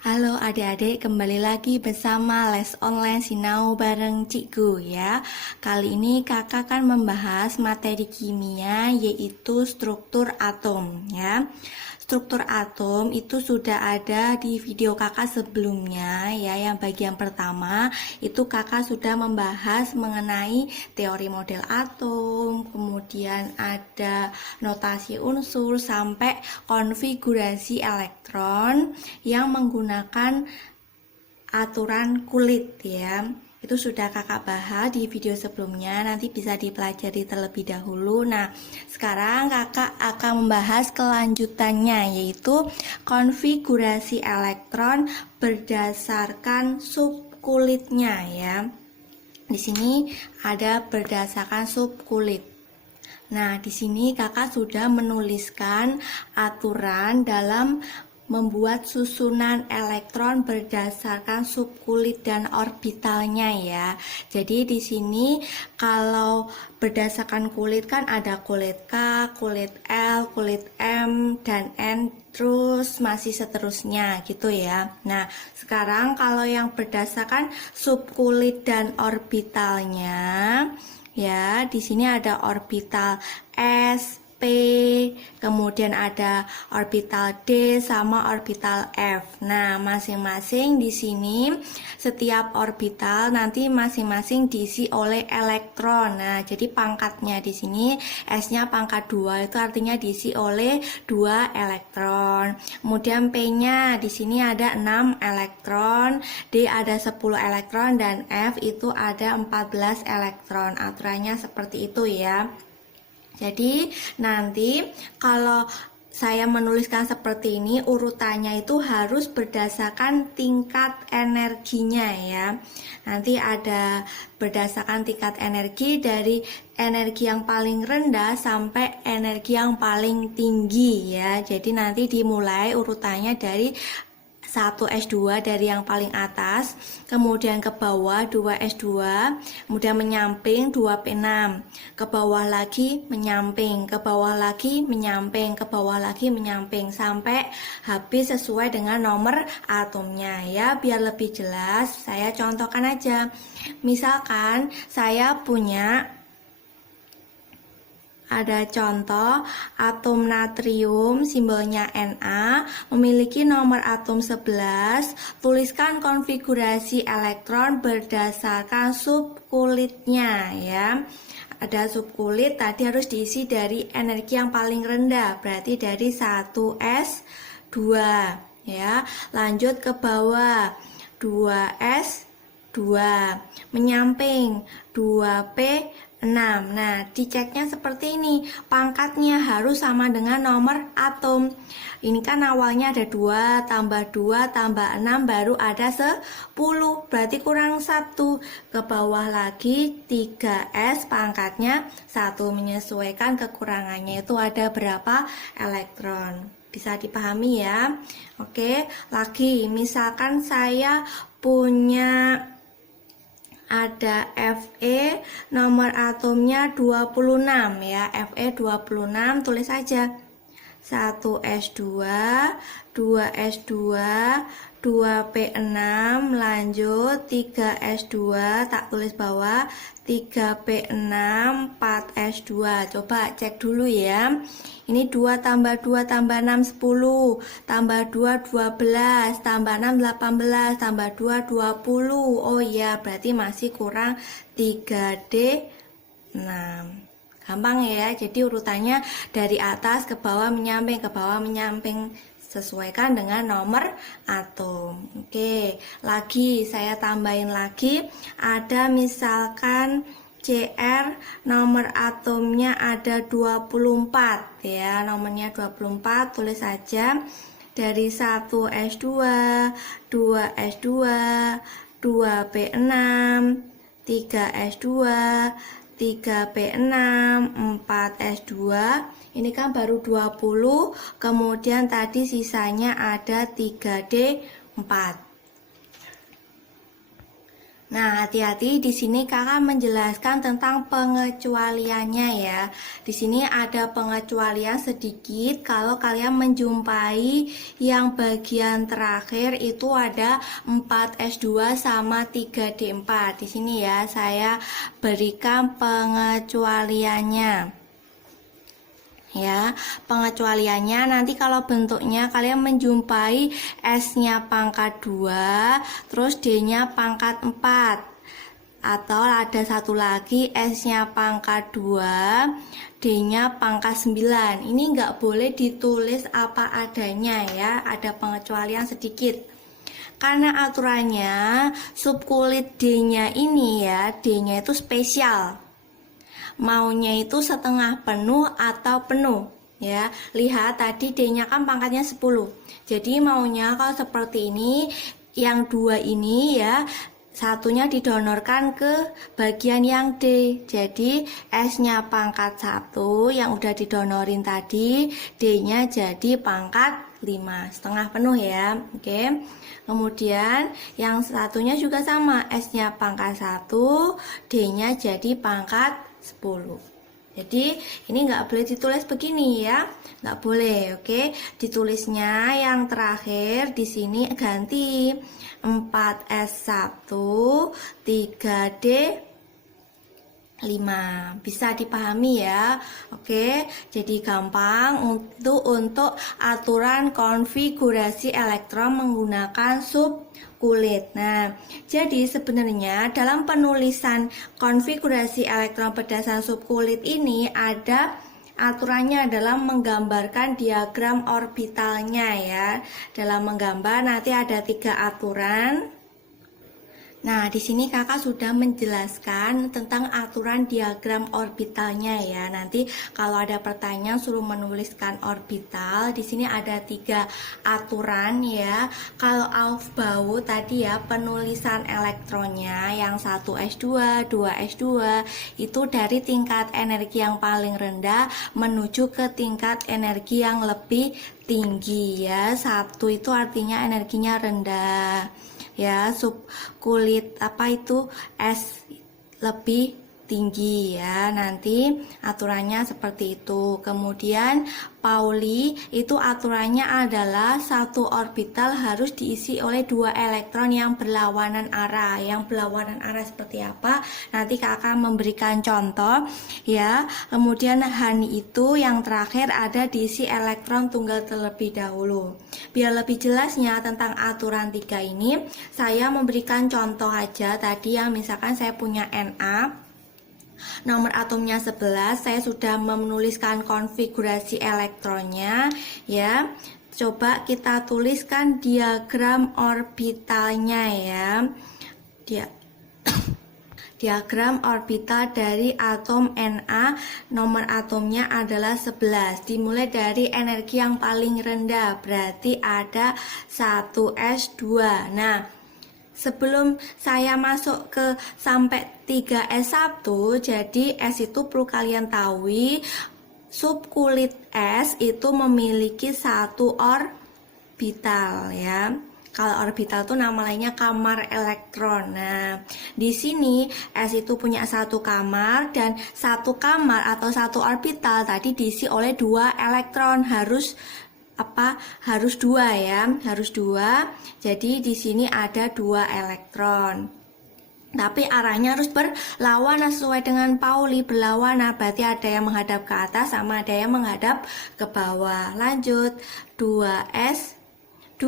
Halo adik-adik, kembali lagi bersama Les Online Sinau bareng Cikgu ya. Kali ini kakak akan membahas materi kimia yaitu struktur atom ya. Struktur atom itu sudah ada di video kakak sebelumnya ya. Yang bagian pertama itu kakak sudah membahas mengenai teori model atom, kemudian ada notasi unsur sampai konfigurasi elektron yang menggunakan aturan kulit ya. Itu sudah kakak bahas di video sebelumnya, nanti bisa dipelajari terlebih dahulu. Nah, sekarang kakak akan membahas kelanjutannya yaitu konfigurasi elektron berdasarkan subkulitnya ya. Di sini ada berdasarkan subkulit. Nah, di sini kakak sudah menuliskan aturan dalam membuat susunan elektron berdasarkan subkulit dan orbitalnya ya. Jadi di sini kalau berdasarkan kulit kan ada kulit K, kulit L, kulit M dan N, terus masih seterusnya gitu ya. Nah, sekarang kalau yang berdasarkan subkulit dan orbitalnya ya, di sini ada orbital S, P, kemudian ada orbital D sama orbital F. Nah, masing-masing di sini setiap orbital nanti masing-masing diisi oleh elektron. Nah, jadi pangkatnya di sini S-nya pangkat 2 itu artinya diisi oleh 2 elektron. Kemudian P-nya di sini ada 6 elektron, D ada 10 elektron dan F itu ada 14 elektron. Aturannya seperti itu ya. Jadi nanti kalau saya menuliskan seperti ini, urutannya itu harus berdasarkan tingkat energinya ya. Nanti ada berdasarkan tingkat energi dari energi yang paling rendah sampai energi yang paling tinggi ya. Jadi nanti dimulai urutannya dari 1S2 dari yang paling atas, kemudian ke bawah 2S2, kemudian menyamping 2P6, ke bawah lagi menyamping, ke bawah lagi menyamping, ke bawah lagi menyamping sampai habis sesuai dengan nomor atomnya ya. Biar lebih jelas, saya contohkan aja. Misalkan saya punya ada contoh atom natrium simbolnya Na memiliki nomor atom 11. Tuliskan konfigurasi elektron berdasarkan subkulitnya ya. Ada subkulit tadi harus diisi dari energi yang paling rendah, berarti dari 1S2 ya. Lanjut ke bawah 2S2, menyamping 2P6. Nah, diceknya seperti ini. Pangkatnya harus sama dengan nomor atom. Ini kan awalnya ada 2 tambah 2 tambah 6 baru ada 10. Berarti kurang 1. Ke bawah lagi 3S pangkatnya 1, menyesuaikan kekurangannya itu ada berapa elektron. Bisa dipahami ya. Oke, lagi misalkan saya punya ada Fe, nomor atomnya 26 ya. Fe 26, tulis saja 1S2, 2S2, 2P6, lanjut 3S2, tak tulis bawah 3P6, 4S2. Coba cek dulu ya. Ini 2 tambah 2 tambah 6 10, tambah 2 12, tambah 6 18, tambah 2 20. Oh iya, berarti masih kurang 3D6. Gampang ya, jadi urutannya dari atas ke bawah menyamping, ke bawah menyamping, sesuaikan dengan nomor atom. Oke, lagi saya tambahin lagi, ada misalkan Cr, nomor atomnya ada 24 ya, nomornya 24, tulis saja dari 1S2, 2S2, 2P6, 3S2, 3P6, 4S2. Ini kan baru 20, kemudian tadi sisanya ada 3D4. Nah, hati-hati di sini kakak menjelaskan tentang pengecualiannya ya. Di sini ada pengecualian sedikit kalau kalian menjumpai yang bagian terakhir itu ada 4S2 sama 3D4. Di sini ya saya berikan pengecualiannya. Ya, pengecualiannya nanti kalau bentuknya kalian menjumpai S-nya pangkat 2, terus D-nya pangkat 4. Atau ada satu lagi S-nya pangkat 2, D-nya pangkat 9. Ini nggak boleh ditulis apa adanya ya, ada pengecualian sedikit. Karena aturannya subkulit D-nya ini ya, D-nya itu spesial. Maunya itu setengah penuh atau penuh ya. Lihat tadi D-nya kan pangkatnya 10. Jadi maunya kalau seperti ini, yang 2 ini ya, satunya didonorkan ke bagian yang D. Jadi S-nya pangkat 1 yang udah didonorin tadi, D-nya jadi pangkat 5, setengah penuh ya. Oke. Kemudian yang satunya juga sama, S-nya pangkat 1, D-nya jadi pangkat 10. Jadi ini nggak boleh ditulis begini ya, nggak boleh. Oke, ditulisnya yang terakhir di sini ganti 4S1 3D 5. Bisa dipahami ya. Oke, jadi gampang untuk aturan konfigurasi elektron menggunakan subkulit. Nah, jadi sebenarnya dalam penulisan konfigurasi elektron berdasarkan subkulit ini ada aturannya dalam menggambarkan diagram orbitalnya ya. Dalam menggambar nanti ada 3 aturan. Nah, di sini kakak sudah menjelaskan tentang aturan diagram orbitalnya ya. Nanti kalau ada pertanyaan suruh menuliskan orbital. Di sini ada 3 aturan ya. Kalau Aufbau tadi ya, penulisan elektronnya yang 1S2, 2S2 itu dari tingkat energi yang paling rendah menuju ke tingkat energi yang lebih tinggi ya. 1 itu artinya energinya rendah. Ya, subkulit apa itu S lebih tinggi ya. Nanti aturannya seperti itu. Kemudian Pauli itu aturannya adalah satu orbital harus diisi oleh 2 elektron yang berlawanan arah. Yang berlawanan arah seperti apa? Nanti kakak memberikan contoh ya. Kemudian Hani itu yang terakhir ada diisi elektron tunggal terlebih dahulu. Biar lebih jelasnya tentang aturan 3 ini, saya memberikan contoh aja tadi yang misalkan saya punya Na. Nomor atomnya 11, saya sudah menuliskan konfigurasi elektronnya ya. Coba kita tuliskan diagram orbitalnya ya. Diagram orbital dari atom Na, nomor atomnya adalah 11. Dimulai dari energi yang paling rendah, berarti ada 1S2. Nah, sebelum saya masuk ke sampai 3S1, jadi S itu perlu kalian tahu, subkulit S itu memiliki 1 orbital ya. Kalau orbital itu nama lainnya kamar elektron. Nah, di sini S itu punya 1 kamar dan 1 kamar atau 1 orbital tadi diisi oleh 2 elektron. Harus 2 ya, harus 2. Jadi di sini ada 2 elektron. Tapi arahnya harus berlawanan sesuai dengan Pauli, berlawanan. Berarti ada yang menghadap ke atas sama ada yang menghadap ke bawah. Lanjut, 2S2.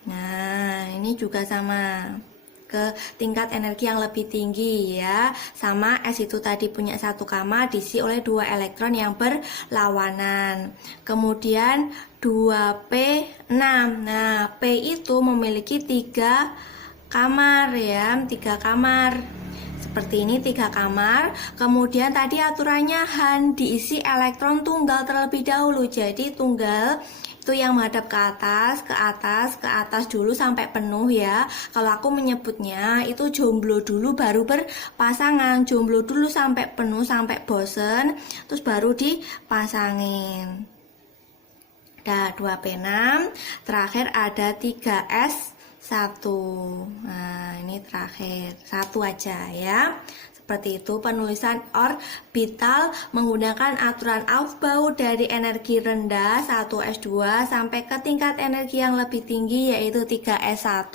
Nah, ini juga sama, ke tingkat energi yang lebih tinggi ya. Sama S itu tadi punya 1 kamar diisi oleh 2 elektron yang berlawanan. Kemudian 2P6. Nah, P itu memiliki 3 kamar ya, 3 kamar. Seperti ini 3 kamar. Kemudian tadi aturannya Han diisi elektron tunggal terlebih dahulu. Jadi tunggal itu yang menghadap ke atas dulu sampai penuh ya. Kalau aku menyebutnya itu jomblo dulu baru berpasangan. Jomblo dulu sampai penuh, sampai bosen, terus baru dipasangin. Ada 2P6, terakhir ada 3S 1. Nah, ini terakhir, 1 aja ya. Seperti itu penulisan orbital menggunakan aturan Aufbau dari energi rendah 1s2 sampai ke tingkat energi yang lebih tinggi yaitu 3s1.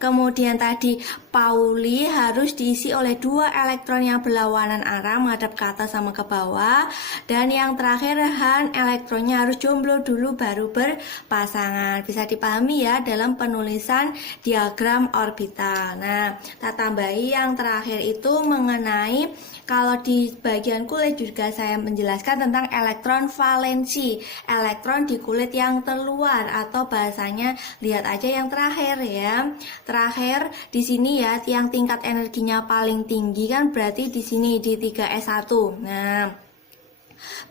Kemudian tadi Pauli harus diisi oleh 2 elektron yang berlawanan arah menghadap ke atas sama ke bawah. Dan yang terakhir Han elektronnya harus jomblo dulu baru berpasangan. Bisa dipahami ya dalam penulisan diagram orbital. Nah, kita tambahi yang terakhir itu mengenai kalau di bagian kulit juga saya menjelaskan tentang elektron valensi, elektron di kulit yang terluar atau bahasanya lihat aja yang terakhir ya. Terakhir di sini ya yang tingkat energinya paling tinggi kan berarti di sini di 3s1. Nah,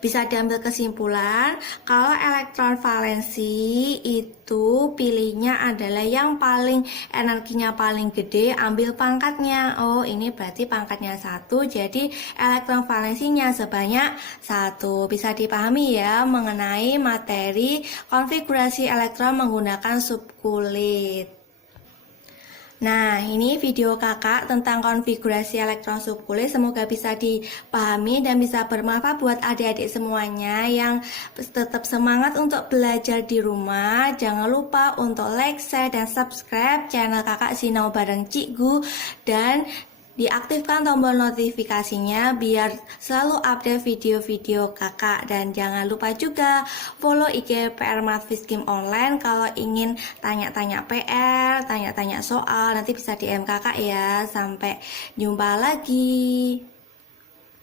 bisa diambil kesimpulan kalau elektron valensi itu pilihnya adalah yang paling energinya paling gede, ambil pangkatnya. Oh, ini berarti pangkatnya 1, jadi elektron valensinya sebanyak 1. Bisa dipahami ya mengenai materi konfigurasi elektron menggunakan subkulit. Nah, ini video kakak tentang konfigurasi elektron subkulit. Semoga bisa dipahami dan bisa bermanfaat buat adik-adik semuanya yang tetap semangat untuk belajar di rumah. Jangan lupa untuk like, share, dan subscribe channel kakak Sinau Bareng Cikgu. Dan diaktifkan tombol notifikasinya biar selalu update video-video kakak. Dan jangan lupa juga follow IG PR Math Fiskim Online. Kalau ingin tanya-tanya PR, tanya-tanya soal, nanti bisa DM kakak ya. Sampai jumpa lagi.